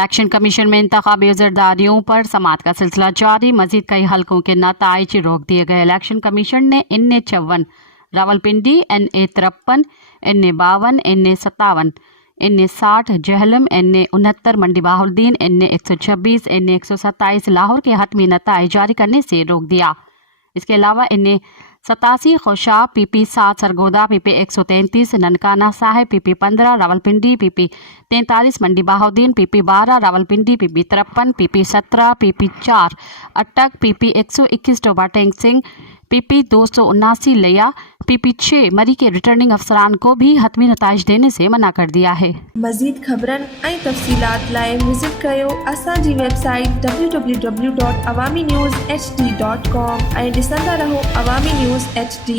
Election commission में इंतखाबी ज़रदारियों पर समाअत का सिलसिला जारी। मजीद कई हलकों के नताइज रोक दिए गए। इलेक्शन कमीशन ने NA 54, Rawalpindi NA 53, NA 52, NA 57, NA 60, Jhelum NA 69, मंडी बहाउद्दीन NA 126, NA 127 लाहौर के हतमी नताइज जारी करने से रोक दिया। इसके अलावा NA 87 Khushab PP 7, Sargodha PP 133, Nankana Sahib PP 15, Rawalpindi PP 43, मंडी Bahauddin PP 12, Rawalpindi PP 53, PP 17, PP 4, अटक PP 121, Toba tang Singh PP 279 लिया, PP 6 मरी के रिटर्निंग अफसरान को भी हतमी नताइज देने से मना कर दिया है। मज़ीद ख़बरन ऐं तफ़सीलात लाइ विज़िट कयो असांजी वेबसाइट www.awamiNewsHD.com ऐं ॾिसंदा रहो अवामी न्यूज़ HD।